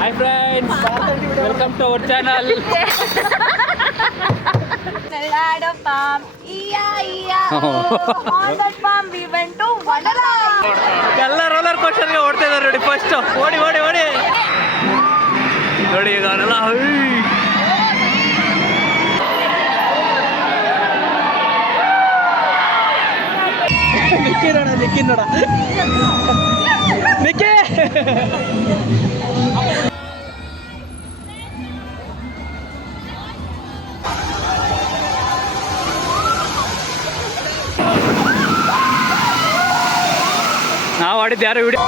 Hi friends, welcome to our channel. Had a farm, on that farm we went to Wonderland. ಎಲ್ಲ roller ಕೋಸ್ಟರ್ಗೆ ಓಡ್ತಾ ಇದ್ದಾರೆ ನೋಡಿ. First ಓಡಿ ಓಡಿ ಓಡಿ ನೋಡಿ ಈಗ ಅವರೆಲ್ಲ ನಿಕ್ಕಿ ನೋಡ ನಿಕ್ಕಿ ನೋಡ ನಿಕ್ಕಿ ನಾವು ಆಡಿದ್ದು ಯಾರು ವಿಡಿಯೋ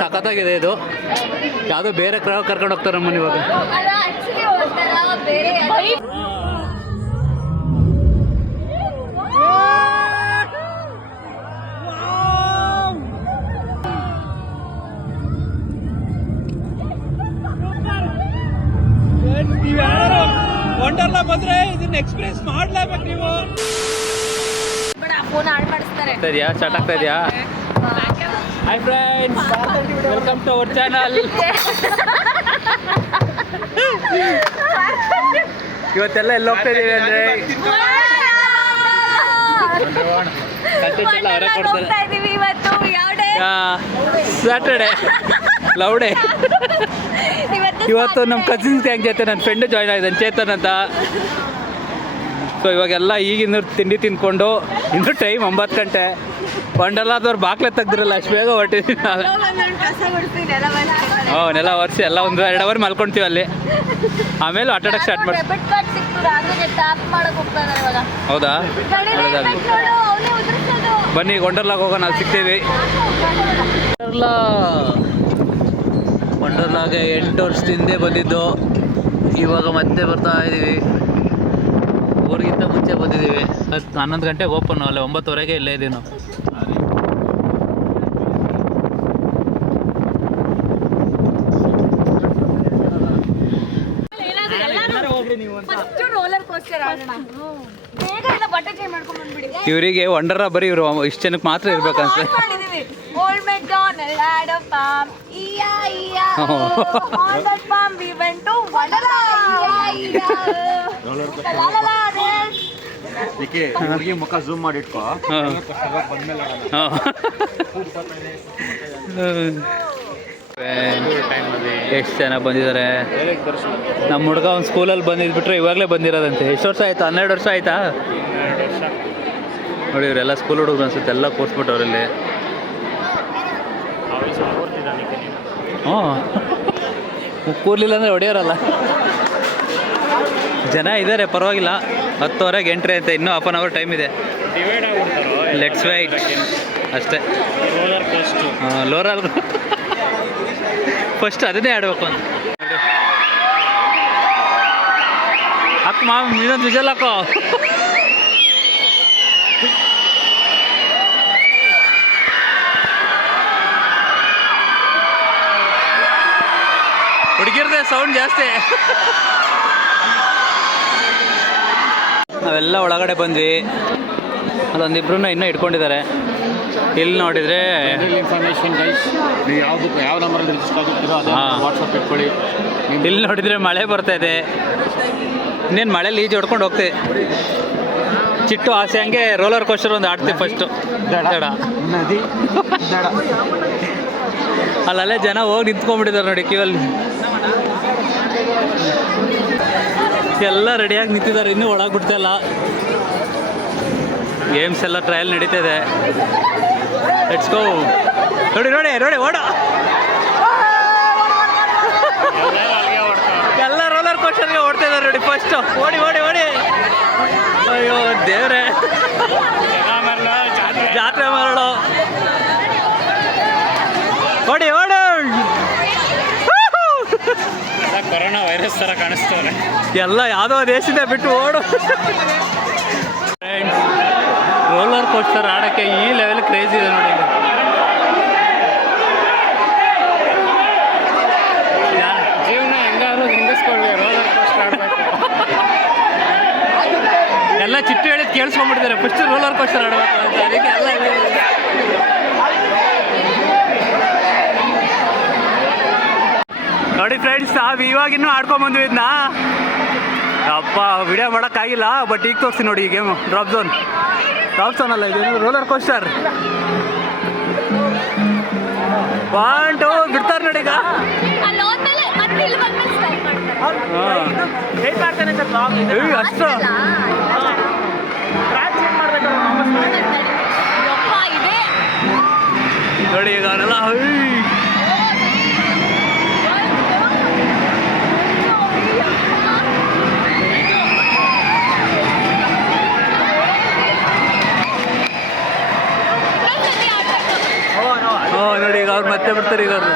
ಸಖತ್ತಾಗಿದೆ ಇದು. ಯಾವುದೋ ಬೇರೆ ಕರ್ಕೊಂಡು ಹೋಗ್ತಾರೆ ನಮ್ಮನ್ನ ಇವಾಗ. ವಂಡರ್ಲಾ ಬಂದ್ರೆ ಇದನ್ನ ಎಕ್ಸ್ಪೀರಿಯನ್ಸ್ ಮಾಡ್ಲೇಬೇಕು ನೀವು. ಫೋನ್ ಹಾಳು ಮಾಡಿಸ್ತಾರೆ. ಸ್ಟಾರ್ಟ್ ಆಗ್ತಾ ಇದೆಯಾ? Hi friends, welcome to our channel. ಇವತ್ತೆಲ್ಲ ಎಲ್ಲಿ ಹೋಗ್ತಾ ಇದೀವಿ ಅಂದ್ರೆ ಸ್ಯಾಟರ್ಡೆ ಲವ್ ಡೇ. ಇವತ್ತು ನಮ್ಮ ಕಸಿನ್ಸ್ ಗ್ಯಾಂಗ್ ಜೊತೆ ನನ್ನ ಫ್ರೆಂಡ್ ಜಾಯ್ನ್ ಆಗಿದ್ದಾನೆ, ಚೇತನ್ ಅಂತ. ಸೊ ಇವಾಗೆಲ್ಲ ಈಗಿನ ತಿಂಡಿ ತಿಂದ್ಕೊಂಡು ಇನ್ನೂ ಟೈಮ್ 9 ಗಂಟೆ. ವಂಡರ್ಲಾದವ್ರು ಬಾಕ್ಲೆ ತೆಗ್ದಿರಲ್ಲ, ಅಷ್ಟು ಬೇಗ ಹೊರಟಿದ್ದೀವಿ ನಾವು. ನೆಲ ಒರೆಸಿ ಎಲ್ಲ 1-2 ಅವರ್ ಮಲ್ಕೊಳ್ತೀವಿ ಅಲ್ಲಿ. ಆಮೇಲೆ ಆಟ ಆಡೋಕ್ಕೆ ಸ್ಟಾರ್ಟ್ ಮಾಡಿ. ಹೌದಾ? ಬನ್ನಿ ವಂಡರ್ಲಾಗೆ ಹೋಗೋಣ, ನಾವು ಸಿಗ್ತೀವಿ. ವಂಡರ್ಲಾಗೆ 8 ವರ್ಷದ ಹಿಂದೆ ಬಂದಿದ್ದು, ಇವಾಗ ಮತ್ತೆ ಬರ್ತಾ ಇದ್ದೀವಿ. ಊರಿಗಿಂತ ಮುಂಚೆ ಬಂದಿದ್ದೀವಿ. 11 ಗಂಟೆಗೆ ಓಪನ್, ಅಲ್ಲೇ 9:30ಗೆ ಇಲ್ಲೇ ಇದ್ದೀವಿ ನಾವು. ಇವರಿಗೆ ವಂಡರ್ಲಾ ಬರೀ ಇವರು ಇಷ್ಟು ಜನಕ್ಕೆ ಮಾತ್ರ ಇರ್ಬೇಕಂತ. Old MacDonald had a farm, on that farm we went to Wonderland. ಹುಡುಗಿ ಮುಖ ಝೂಮ್ ಮಾಡಿ ಇಟ್ಕೋ. ಎಷ್ಟು ಜನ ಬಂದಿದ್ದಾರೆ. ನಮ್ಮ ಹುಡುಗ ಒಂದು ಸ್ಕೂಲಲ್ಲಿ ಬಂದಿದ್ಬಿಟ್ರೆ ಇವಾಗಲೇ ಬಂದಿರೋದಂತೆ. ಎಷ್ಟು ವರ್ಷ ಆಯ್ತು? 12 ವರ್ಷ ಆಯ್ತಾ? ನೋಡಿ ಇವರೆಲ್ಲ ಸ್ಕೂಲ್ ಹುಡುಗರು ಅನ್ಸುತ್ತೆ, ಎಲ್ಲ ಕೂರಿಸ್ಬಿಟ್ಟವ್ರಲ್ಲಿ. ಕೂರ್ಲಿಲ್ಲ ಅಂದರೆ ಹೊಡೆಯೋರಲ್ಲ. ಜನ ಇದ್ದಾರೆ, ಪರವಾಗಿಲ್ಲ. 10:00ವರೆಗೆ ಎಂಟ್ರಿ ಐತೆ, ಇನ್ನೂ 1/2 ಅವರ್ ಟೈಮ್ ಇದೆ. ಲೆಟ್ಸ್ ವೈಟ್ ಅಷ್ಟೇ. ಲೋರಲ್ ಫಸ್ಟ್ ಅದನ್ನೇ ಆಡಬೇಕು ಅಂತ. ಅಕ್ಕ ಮಾಮ ಇನ್ನೊಂದು ವಿಜಲ್ ಹಾಕೋ. ಹುಡುಗಿರ್ದೆ ಸೌಂಡ್ ಜಾಸ್ತಿ. ನಾವೆಲ್ಲ ಒಳಗಡೆ ಬಂದ್ವಿ. ಅದೊಂದಿಬ್ರನ್ನ ಇನ್ನೂ ಇಟ್ಕೊಂಡಿದ್ದಾರೆ. ಇಲ್ಲಿ ನೋಡಿದರೆ ಇನ್ಫಾರ್ಮೇಷನ್ ಗೈಸ್, ನೀವು ಯಾವ ನಂಬರಲ್ಲಿ ರಿಜಿಸ್ಟರ್ ಆಗಿರ್ತೀರೋ ಅದೇ ವಾಟ್ಸಪ್ ಇಟ್ಕೊಳ್ಳಿ. ಇಲ್ಲಿ ನೋಡಿದರೆ ಮಳೆ ಬರ್ತಾಯಿದೆ. ಇನ್ನೇನು ಮಳೇಲಿ ಈಜು ಹೊಡ್ಕೊಂಡು ಹೋಗ್ತೀವಿ. ಚಿಟ್ಟು ಆಸೆ ಹಂಗೆ ರೋಲರ್ ಕೋಸ್ಟರ್ ಒಂದು ಆಡ್ತೀವಿ ಫಸ್ಟು. ನದಿ ಅಲ್ಲಲ್ಲೇ ಜನ ಹೋಗಿ ನಿಂತ್ಕೊಂಡ್ಬಿಟ್ಟಿದ್ದಾರೆ ನೋಡಿ ಕ್ಯೂವಲ್ಲಿ. ಎಲ್ಲ ರೆಡಿಯಾಗಿ ನಿಂತಿದ್ದಾರೆ, ಇನ್ನೂ ಒಳಗೆ ಬಿಡ್ತಾಯಿಲ್ಲ. ಗೇಮ್ಸ್ ಎಲ್ಲ ಟ್ರಯಲ್ ನಡೀತಿದೆ. Let's go. ನೋಡಿ ನೋಡಿ ನೋಡಿ ಓಡೋ. ಎಲ್ಲ ರೋಲರ್ ಕೋಸ್ಟರ್ಗೆ ಓಡ್ತಾ ಇದ್ದಾರೆ ನೋಡಿ. ಫಸ್ಟ್ ಓಡಿ ಓಡಿ ಓಡಿ. ಅಯ್ಯೋ ದೇವ್ರೆ, ಜಾತ್ರೆ ಮರಳು. ಓಡಿ ಓಡು. ಕೊರೋನಾ ವೈರಸ್ ಥರ ಕಾಣಿಸ್ತವ್ರೆ ಎಲ್ಲ. ಯಾವುದೋ ದೇಶದಿಂದ ಬಿಟ್ಟು ಓಡು. ಫ್ರೆಂಡ್ಸ್, ರೋಲರ್ ಕೋಸ್ಟರ್ ಆಡೋಕ್ಕೆ ಈ ಲೆವೆಲ್ ಕ್ರೇಜ್ ಇದೆ ನೋಡಿ. ಜೀವನ ಹೆಂಗಾದ್ರೂ ಹಿಂಗಿಸ್ಕೊಳ್ಳಿ, ರೋಲರ್ ಕೋಸ್ಟರ್ ಆಡಬೇಕು. ಎಲ್ಲ ಚಿಟ್ಟು ಹೇಳಿದ್ ಕೇಳಿಸ್ಕೊಂಡ್ಬಿಟ್ಟಿದ್ದಾರೆ ಫಸ್ಟ್ ರೋಲರ್ ಕೋಸ್ಟರ್ ಆಡಬೇಕು ಅಂತ ಅದಕ್ಕೆ ಎಲ್ಲ ನೋಡಿ ಫ್ರೆಂಡ್ಸ್ ನಾವು ಇವಾಗಿನ್ನೂ ಆಡ್ಕೊಂಬಂದ್ವಿ ಇದನ್ನ ಅಪ್ಪ ವಿಡಿಯೋ ಮಾಡೋಕ್ಕಾಗಿಲ್ಲ ಬಟ್ ಈಗ ತೋರಿಸ್ತೀನಿ ನೋಡಿ ಈ ಗೇಮು ಡ್ರಾಪ್ ಝೋನ್ ಅಲ್ಲ ಇದು ರೋಲರ್ ಕೋಸ್ಟರ್ 1 2 ಬಿಡ್ತಾರೆ ನೋಡಿ ಈಗ ಅಷ್ಟು ನೋಡಿ ಈಗ ಅವನೆಲ್ಲ ನೋಡಿ ಈಗ ಅವ್ರು ಮತ್ತೆ ಬಿಡ್ತಾರೆ ಈಗ ಅವರು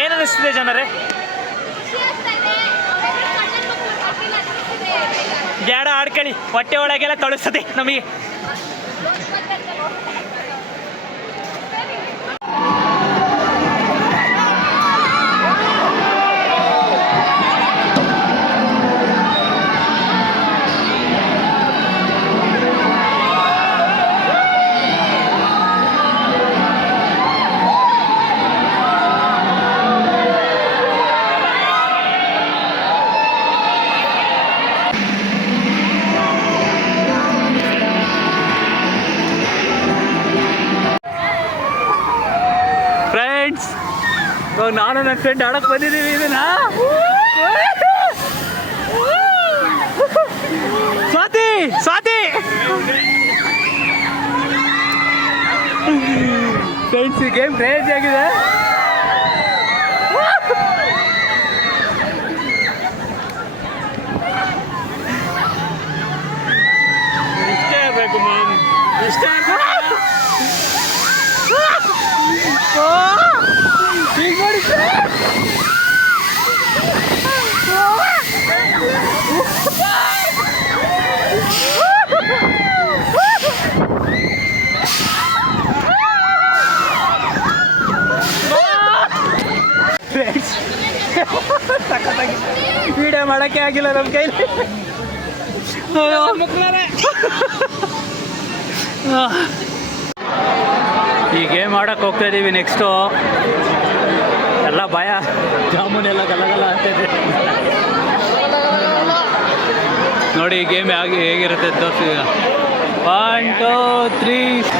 ಏನನ್ನಿಸ್ತಿದೆ ಜನರೇ? ಜಾಡ ಆಡ್ಕೊಳ್ಳಿ, ಹೊಟ್ಟೆ ಒಳಗೆಲ್ಲ ಕಳಿಸ್ತದೆ ನಮಗೆ. ನಾನು ನನ್ನ ಫ್ರೆಂಡ್ ಆಡಕ್ಕೆ ಬಂದಿದ್ದೀವಿ ಇದನ್ನ ಸ್ವಾತಿ ಫ್ರೆಂಡ್ಸ್ ಈ ಗೇಮ್ ಕ್ರೇಜಿ ಆಗಿದೆ. ಇಷ್ಟೇ ಆಗಬೇಕು ಮ್ಯಾಮ್, ಇಷ್ಟೇ ವಿಡಿಯೋ ಮಾಡೋಕ್ಕೆ ಆಗಿಲ್ಲ ನಮ್ಮ ಕೈಲಿ. ಈ ಗೇಮ್ ಆಡಕ್ಕೆ ಹೋಗ್ತಾ ಇದ್ದೀವಿ. ನೆಕ್ಸ್ಟು ಎಲ್ಲ ಭಯ, ಜಾಮೂನ್ ಎಲ್ಲ ಗಲ್ಲ ಅಂತಿದೆ. ನೋಡಿ ಈ ಗೇಮ್ ಹೇಗಿರುತ್ತೆ ತೋರಿಸಿ. 1 2 3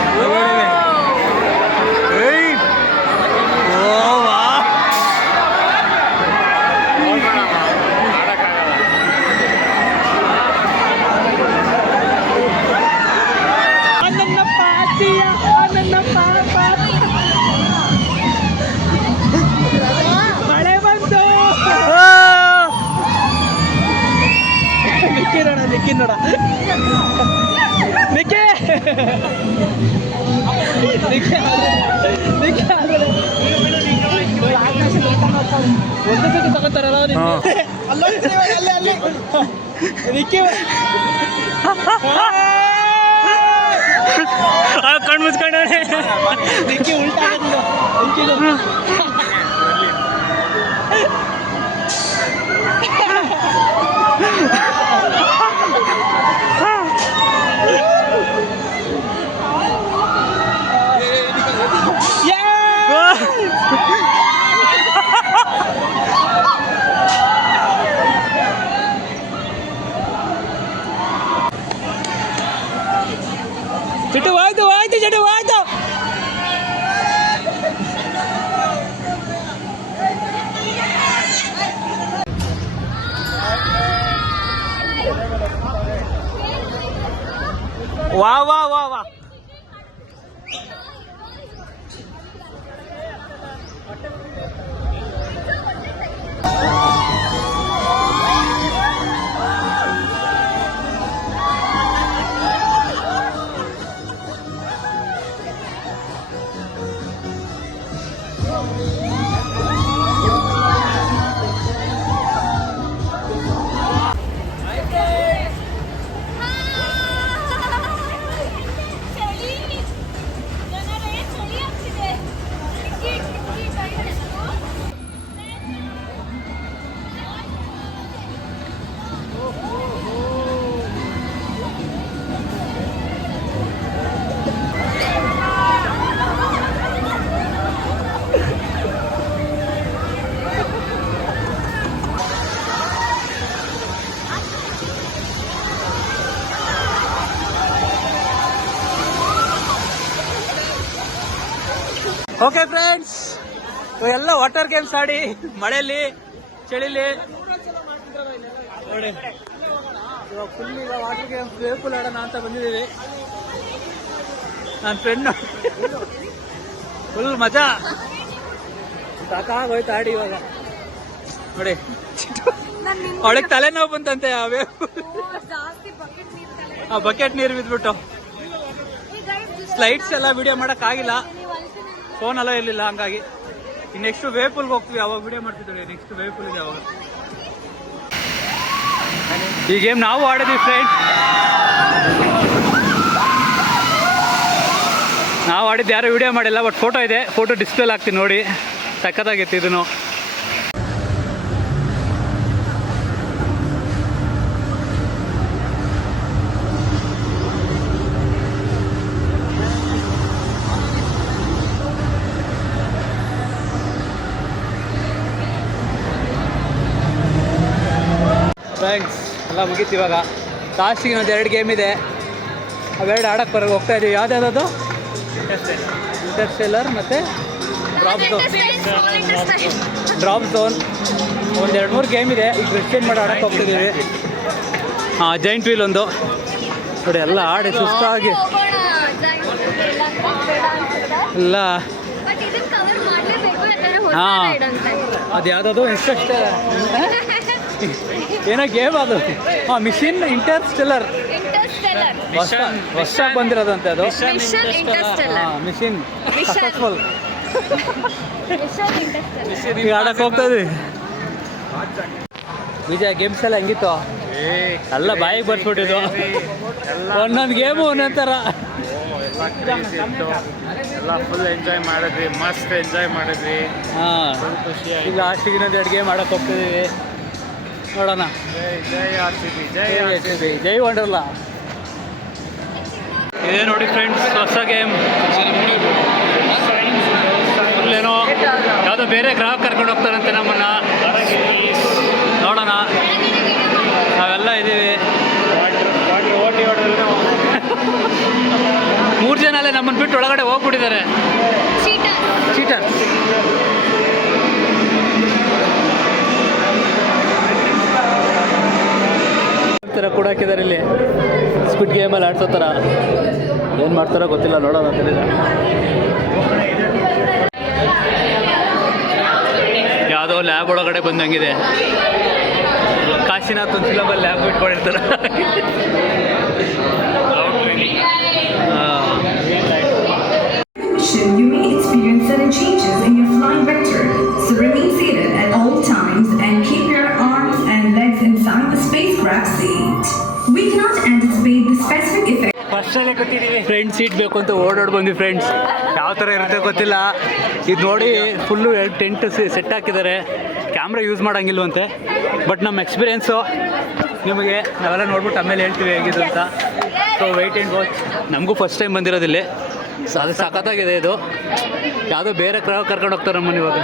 ನೋಡ ಒಂದು ಸತಿ ತಗೋತಾರಲ್ಲ ಕಣ್ಣು ಮುಚ್ಕೊಂಡವನೆ ಉಲ್ಟಾ ಆಯ್ತು. ವಾ ವಾ ವಾ ವಾ ಓಕೆ ಫ್ರೆಂಡ್ಸ್, ಎಲ್ಲ ವಾಟರ್ ಗೇಮ್ಸ್ ಆಡಿ ಮಳೆಯಲ್ಲಿ ಚಳಿಲಿ ನೋಡಿ ಇವಾಗ ಫುಲ್ ಈಗ ವಾಟರ್ ಗೇಮ್ಸ್ ವೇಪುಲ್ ಆಡೋಣ ಅಂತ ಬಂದಿದ್ದೀವಿ. ನನ್ನ ಫ್ರೆಂಡ್ ಫುಲ್ ಮಜಾ ಸಾಕಾಗೋಯ್ತು ಆಡಿ. ಇವಾಗ ನೋಡಿ ಅವಳಿಗೆ ತಲೆನೋವು ಬಂತಂತೆ ಆ ಬಕೆಟ್ ನೀರು ಬಿದ್ಬಿಟ್ಟು. ಸ್ಲೈಡ್ಸ್ ಎಲ್ಲ ವಿಡಿಯೋ ಮಾಡಕ್ ಆಗಿಲ್ಲ, ಫೋನ್ ಎಲ್ಲ ಇರಲಿಲ್ಲ, ಹಂಗಾಗಿ ನೆಕ್ಸ್ಟ್ ವೇಪುಲ್ಗೆ ಹೋಗ್ತೀವಿ, ಅವಾಗ ವಿಡಿಯೋ ಮಾಡ್ತಿದ್ದೀವಿ. ನೆಕ್ಸ್ಟ್ ವೇಪುಲ್ ಇದೆ ಅವಾಗ. ಈ ಗೇಮ್ ನಾವು ಆಡಿದ್ವಿ ಫ್ರೆಂಡ್ಸ್, ನಾವು ಆಡಿದ್ದು ಯಾರು ವಿಡಿಯೋ ಮಾಡಿಲ್ಲ, ಬಟ್ ಫೋಟೋ ಇದೆ, ಫೋಟೋ ಡಿಸ್ಪ್ಲೇಲಿ ಹಾಕ್ತೀನಿ ನೋಡಿ. ಸಖತ್ತಾಗಿತ್ತು ಇದನ್ನು. ಫ್ರೆಂಡ್ಸ್ ಎಲ್ಲ ಮುಗೀತು ಇವಾಗ. ಲಾಸ್ಟಿಗೆ ಇನ್ನೊಂದು 2 ಗೇಮ್ ಇದೆ, ಅವೆರಡು ಆಡಕ್ಕೆ ಹೋಗ್ತಾ ಇದೀವಿ. ಯಾವ್ದಾದ್ರು ಇಂಟರ್ಸ್ಟೆಲ್ಲರ್ ಮತ್ತು ಡ್ರಾಪ್ ಝೋನ್ ಒಂದು 2-3 ಗೇಮ್ ಇದೆ. ಈಗ ರೆಸ್ಟೇನ್ ಮಾಡಿ ಆಡಕ್ಕೆ ಹೋಗ್ತಿದ್ದೀವಿ. ಜೈಂಟ್ ವೀಲ್ ಒಂದು ನೋಡಿ, ಎಲ್ಲ ಆಡಿ ಸುಸ್ತಾಗಿ ಎಲ್ಲ. ಹಾಂ, ಅದು ಯಾವುದದು ಏನೋ ಗೇಮ್ ಅದು. ಮಿಷನ್ ಇಂಟರ್ಸ್ಟೆಲ್ಲರ್ ಹೊಸ ಬಂದಿರೋದಂತೆ ಅದು. Mission successful. ಈಗ ಆಡಕ್ಕೆ ಹೋಗ್ತಾ ಇದ್ವಿ. ವಿಜಯ್ ಗೇಮ್ಸ್ ಎಲ್ಲ ಹೆಂಗಿತ್ತು? ಎಲ್ಲ ಬಾಯಿಗೆ ಬರ್ಸ್ಬಿಟ್ಟಿದ್ದು. ಒಂದೊಂದು ಗೇಮು ಒಂದೊಂದು ಥರ. ಎಲ್ಲ ಫುಲ್ ಎಂಜಾಯ್ ಮಾಡಿದ್ವಿ, ಮಸ್ತ್ ಎಂಜಾಯ್ ಮಾಡಿದ್ವಿ. ಹಾಂ, ಈಗ ಲಾಸ್ಟಿಗೆ ಇನ್ನೊಂದು 2 ಗೇಮ್ ಆಡಕ್ಕೆ ಹೋಗ್ತಿದ್ದೀವಿ. ನೋಡೋಣ. ಜೈ RCB, ಜೈ ವಂಡರ್ಲಾ. ಇದೇ ನೋಡಿ ಫ್ರೆಂಡ್ಸ್, ಹೊಸ ಗೇಮ್. ಏನೋ ಯಾವುದೋ ಬೇರೆ ಗ್ರಾಹಕ ಕರ್ಕೊಂಡು ಹೋಗ್ತಾರಂತೆ ನಮ್ಮನ್ನು. ನೋಡೋಣ, ನಾವೆಲ್ಲ ಇದ್ದೀವಿ. 3 ಜನ ಅಲ್ಲೇ ನಮ್ಮನ್ನು ಬಿಟ್ಟು ಒಳಗಡೆ ಹೋಗ್ಬಿಟ್ಟಿದ್ದಾರೆ. ಚೀಟರ್. ಥರ ಕೂಡ ಹಾಕಿದ್ದಾರೆ ಇಲ್ಲಿ, ಸ್ಕ್ವಿಡ್ ಗೇಮಲ್ಲಿ ಆಡ್ಸೋ ಥರ. ಏನು ಮಾಡ್ತಾರೋ ಗೊತ್ತಿಲ್ಲ, ನೋಡೋಣ ತಿಳಿದ. ಯಾವುದೋ ಲ್ಯಾಬ್ ಒಳಗಡೆ ಬಂದಂಗಿದೆ. ಕಾಶಿನಾಥ್ ಒಂದು ಫಿಲಮಲ್ಲಿ ಲ್ಯಾಬ್ ಇಟ್ಕೊಂಡಿರ್ತಾರೆ. You may experience sudden changes in your flying vector, so remain seated at all times and keep your arms and legs inside the spacecraft seat. We cannot anticipate the specific effect. ಫಸ್ಟಲ್ಲೇ ಗೊತ್ತಿದ್ದೀವಿ friends seat ಬೇಕು ಅಂತ ಓಡಾಡಿ ಬಂದ್ವಿ friends. ಯಾವ ಥರ ಇರುತ್ತೆ ಗೊತ್ತಿಲ್ಲ. ಇದು ನೋಡಿ ಫುಲ್ಲು ಟೆಂಟ್ ಸೆಟ್ ಹಾಕಿದ್ದಾರೆ. ಕ್ಯಾಮ್ರಾ ಯೂಸ್ ಮಾಡೋಂಗಿಲ್ವಂತೆ, ಬಟ್ ನಮ್ಮ ಎಕ್ಸ್ಪೀರಿಯೆನ್ಸು ನಿಮಗೆ ನಾವೆಲ್ಲ ನೋಡ್ಬಿಟ್ಟು ಆಮೇಲೆ ಹೇಳ್ತೀವಿ ಹೇಗಿದ್ದು ಅಂತ. So wait and watch. ನಮಗೂ ಫಸ್ಟ್ ಟೈಮ್ ಬಂದಿರೋದಿಲ್ಲಿ, ಸೊ ಅದು ಸಖತ್ತಾಗಿದೆ. ಇದು ಯಾವುದೋ ಬೇರೆ ಕ್ರೌಡ್ ಕರ್ಕೊಂಡು ಹೋಗ್ತಾರೆ ನಮ್ಮನ್ನು ಇವಾಗ.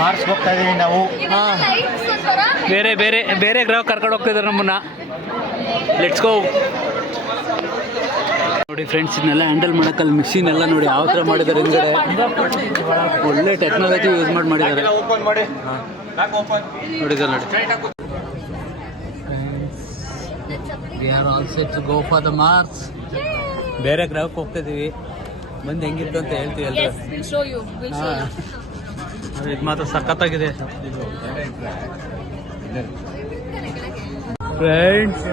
ಮಾರ್ಕ್ಸ್ ಹೋಗ್ತಾ ಇದೀವಿ ನಾವು. ಹಾಂ, ಬೇರೆ ಗ್ರಹ ಕರ್ಕೊಂಡು ಹೋಗ್ತಿದ್ದಾರೆ ನಮ್ಮನ್ನು. Let's go. ನೋಡಿ ಫ್ರೆಂಡ್ಸ್, ಇದನ್ನೆಲ್ಲ ಹ್ಯಾಂಡಲ್ ಮಾಡೋಕ್ಕಲ್ಲಿ ಮಿಷಿನ್ ಎಲ್ಲ ನೋಡಿ ಯಾವ ಥರ ಮಾಡಿದ್ದಾರೆ. ಹಿಂದ್ಗಡೆ ಒಳ್ಳೆ ಟೆಕ್ನಾಲಜಿ ಯೂಸ್ ಮಾಡಿದ್ದಾರೆ. ನೋಡಿದ್ದಾರೆ ನೋಡಿ. We are all set to go for the Mars. ಬೇರೆ ಗ್ರಹಕ್ಕೆ ಹೋಗ್ತಿದ್ದೀವಿ. ಬಂದು ಹೆಂಗಿತ್ತು ಅಂತ ಹೇಳ್ತೀವಿ ಎಲ್ಲರೂ. ಇದು ಮಾತ್ರ ಸಖತ್ತಾಗಿದೆ ಫ್ರೆಂಡ್ಸ್.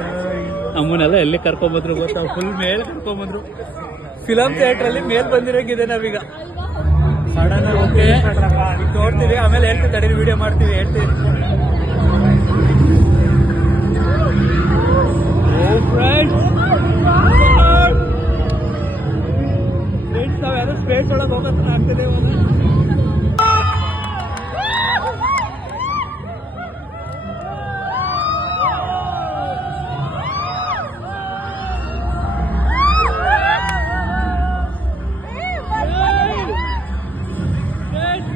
ನಮ್ಮನ್ನೆಲ್ಲ ಎಲ್ಲಿ ಕರ್ಕೊಂಬಂದ್ರು ಗೊತ್ತಾ? ಫುಲ್ ಮೇಲೆ ಕರ್ಕೊಂಬಂದ್ರು. ಫಿಲಮ್ ಥಿಯೇಟ್ರಲ್ಲಿ ಮೇಲ್ ಬಂದಿರೋಂಗಿದೆ ನಾವೀಗ. ಸಡನ್ ಓಕೆ ನೋಡ್ತೀವಿ, ಆಮೇಲೆ ಹೇಳ್ತೀವಿ, ತಡೀರಿ ವಿಡಿಯೋ ಮಾಡ್ತೀವಿ, ಹೇಳ್ತೀವಿ. ಫ್ರೆಂಡ್ಸ್ ನಾವು ಯಾರು ಸ್ಪೇಸ್ ಒಳಗೆ ಹೋಗೋತ್ರ ಆಗ್ತದೆ.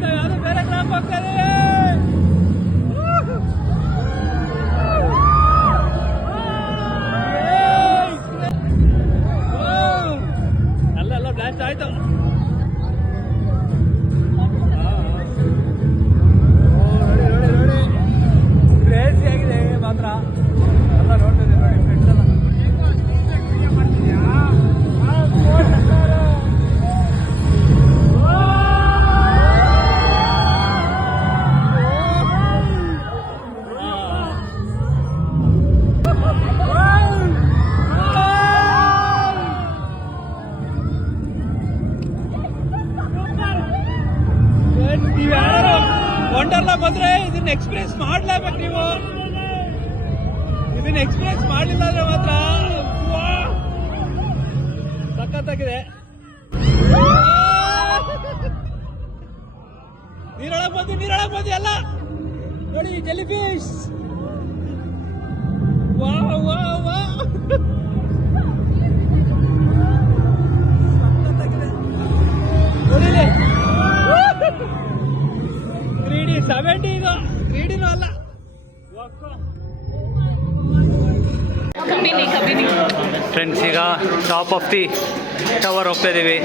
ಯಾರು ಬೇರೆ ಗ್ರಾಮ ಹೋಗ್ತಾರೆ. ವಂಡರ್ಲಾ ಬಂದ್ರೆ ಇದನ್ನ ಎಕ್ಸ್ಪೀರಿಯನ್ಸ್ ಮಾಡ್ಲೇಬೇಕು ನೀವು. ಇದನ್ನ ಎಕ್ಸ್ಪೀರಿಯನ್ಸ್ ಮಾಡಲಿಲ್ಲ ಅಂದ್ರೆ ಮಾತ್ರ ಸಖತ್ತಾಗಿದೆ. ನೀರೊಳಗೆ ಬಂದು ಎಲ್ಲ ನೋಡಿ ಜೆಲ್ಲಿ ಫಿಶ್. ವಾ ವಾ ವಾ ಸಖತ್ತಾಗಿದೆ ನೋಡಿ. 3D 70 ಇದು 3Dನೂ ಅಲ್ಲ. ಫ್ರೆಂಡ್ಸ್ ಈಗ ಟಾಪ್ ಆಫ್ ದಿ ಟವರ್ ಹೋಗ್ತಾ ಇದ್ದೀವಿ.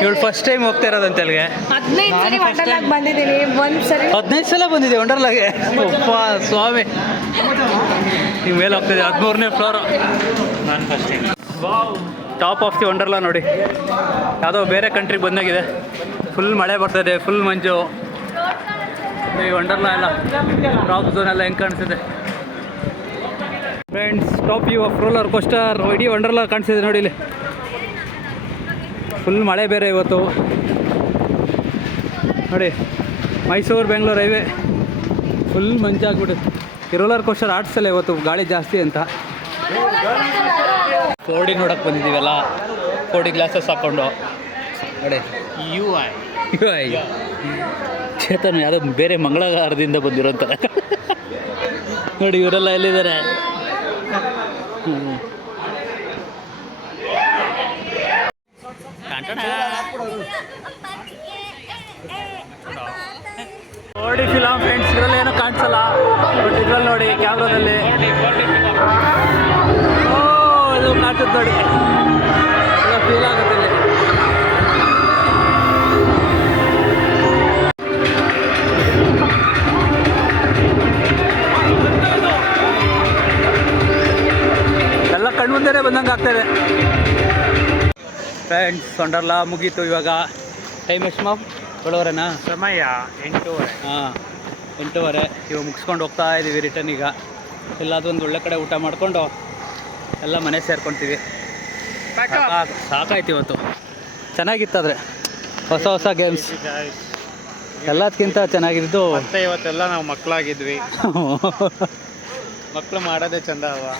ಇವಳು ಫಸ್ಟ್ ಟೈಮ್ ಹೋಗ್ತಾ ಇರೋದಂತೆ ಅಲ್ಲಿಗೆ. 15 ಸಲ ವಂಡರ್ಲಾಗ್ ಬಂದಿದ್ದೀನಿ. ಒಂದ್ಸರಿ 15 ಸಲ ಬಂದಿದೆ ವಂಡರ್ಲಾಗೆ. ಅಪ್ಪ ಸ್ವಾಮಿ ನೀವು ಮೇಲೆ ಹೋಗ್ತಿದ್ದೆ 13ನೇ ಫ್ಲೋರು. ನಾನು first time top of the Wonderla ನೋಡಿ. ಯಾವುದೋ ಬೇರೆ ಕಂಟ್ರಿಗೆ ಬಂದಾಗಿದೆ. ಫುಲ್ ಮಳೆ ಬರ್ತಾಯಿದೆ, ಫುಲ್ ಮಂಜು. ಈ ವಂಡರ್ಲಾ ಎಲ್ಲ ರಾಕ್ ಝೋನ್ ಎಲ್ಲ ಹೆಂಗೆ ಕಾಣಿಸ್ತಿದೆ friends. Top view of roller coaster. ಇಡೀ ವಂಡರ್ಲಾ ಕಾಣಿಸ್ತಿದೆ ನೋಡಿ ಇಲ್ಲಿ. ಫುಲ್ ಮಳೆ ಬೇರೆ ಇವತ್ತು ನೋಡಿ. ಮೈಸೂರು ಬೆಂಗಳೂರು ಹೈವೇ ಫುಲ್ ಮಂಜಾಗ್ಬಿಡುತ್ತೆ. ಈ ರೋಲರ್ ಕೋಸ್ಟರ್ ಆಡಿಸಲ್ಲ ಇವತ್ತು, ಗಾಳಿ ಜಾಸ್ತಿ ಅಂತ. 4D ನೋಡೋಕೆ ಬಂದಿದ್ದೀವಲ್ಲ, 4D ಗ್ಲಾಸಸ್ ಹಾಕ್ಕೊಂಡು ನೋಡಿ. ಯು ಐ ಚೇತನ್ ಯಾವುದೋ ಬೇರೆ ಮಂಗಳಾರದಿಂದ ಬಂದಿರೋಂಥ ನೋಡಿ. ಇವರೆಲ್ಲ ಎಲ್ಲಿದ್ದಾರೆ? ನೋಡಿ ಫಿಲಮ್ ಫ್ರೆಂಡ್ಸ್. ಇದರಲ್ಲಿ ಏನೂ ಕಾಣಿಸಲ್ಲ, ಬಟ್ ಇದ್ರಲ್ಲಿ ನೋಡಿ ಕ್ಯಾಮ್ರಾದಲ್ಲಿ ಅದು ಕಾಣ್ತದೆ ನೋಡಿ. ಫೀಲ್ ಆಗುತ್ತೆ ಇಲ್ಲಿ. ಎಲ್ಲ ಕಣ್ಮುಂದೆನೇ ಬಂದಂಗೆ ಆಗ್ತಾಯಿದೆ ಫ್ರೆಂಡ್ಸ್. ವಂಡರ್ಲಾ ಮುಗೀತು. ಇವಾಗ ಟೈಮ್ ಎಷ್ಟು ಮಾವು? 7:30ನಾ? ಸಮಯ 8:30. ಹಾಂ 8:30. ಇವಾಗ ಮುಗಿಸ್ಕೊಂಡು ಹೋಗ್ತಾ ಇದ್ದೀವಿ ರಿಟರ್ನ್. ಈಗ ಎಲ್ಲಾದರೂ ಒಂದು ಒಳ್ಳೆ ಕಡೆ ಊಟ ಮಾಡಿಕೊಂಡು ಎಲ್ಲ ಮನೆ ಸೇರ್ಕೊತೀವಿ. ಸಾಕಾಯ್ತು ಇವತ್ತು. ಚೆನ್ನಾಗಿತ್ತು ಆದರೆ ಹೊಸ ಗೇಮ್ಸ್ ಎಲ್ಲದಕ್ಕಿಂತ ಚೆನ್ನಾಗಿದ್ದು. ಮತ್ತೆ ಇವತ್ತೆಲ್ಲ ನಾವು ಮಕ್ಕಳಾಗಿದ್ವಿ. ಮಕ್ಕಳು ಮಾಡೋದೇ ಚಂದ ಅಲ್ವಾ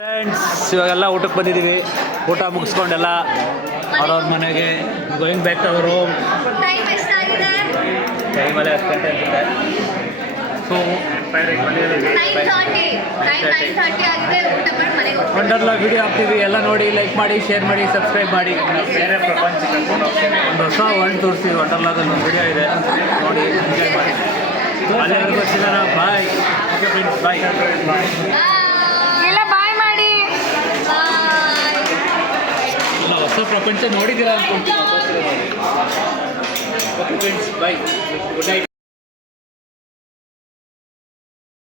ಫ್ರೆಂಡ್ಸ್. ಇವಾಗೆಲ್ಲ ಊಟಕ್ಕೆ ಬಂದಿದ್ದೀವಿ. ಊಟ ಮುಗಿಸ್ಕೊಂಡೆಲ್ಲ ಅವ್ರವ್ರ ಮನೆಗೆ ಗೋಯಿಂಗ್ ಬ್ಯಾಕ್ ಟು ಅವರು. ಟೈಮ್ ಎಷ್ಟಾಗಿದೆ? ಟೈಮಲ್ಲೇ 10 ಗಂಟೆ ಆಗಿದೆ. ಸೊ 9:30 ಆಗಿದೆ. ಊಟ ಮಾಡಿ ಮನೆಗೆ ಹೋಗ್ತೀವಿ. ವಂಡರ್ಲಾ ವಿಡಿಯೋ ಹಾಕ್ತೀವಿ, ಎಲ್ಲ ನೋಡಿ, ಲೈಕ್ ಮಾಡಿ, ಶೇರ್ ಮಾಡಿ, ಸಬ್ಸ್ಕ್ರೈಬ್ ಮಾಡಿ. ಬೇರೆ ಪ್ರಪಂಚಕ್ಕೆ ಕರ್ಕೊಂಡು ಹೋಗ್ತೀನಿ. ಒಂದು ಹೊಸ ವರ್ಲ್ಡ್ ತೋರಿಸ್ತೀವಿ. ವಂಡರ್ಲಾದಲ್ಲಿ ಒಂದು ವಿಡಿಯೋ ಇದೆ, ನೋಡಿ ಎಂಜಾಯ್ ಮಾಡಿ. ಅಲ್ಲಿವರೆಗೂ ಸಿಗೋಣ. ಬಾಯ್. Okay friends, bye. ಎಲ್ಲ ಬಾಯ್ ಮಾಡಿ. ಎಲ್ಲ ಹೊಸ ಪ್ರಪಂಚ ನೋಡಿದ್ದೀರಾ ಅನ್ಕೊಂತೀನಿ. Okay friends, bye. Good night.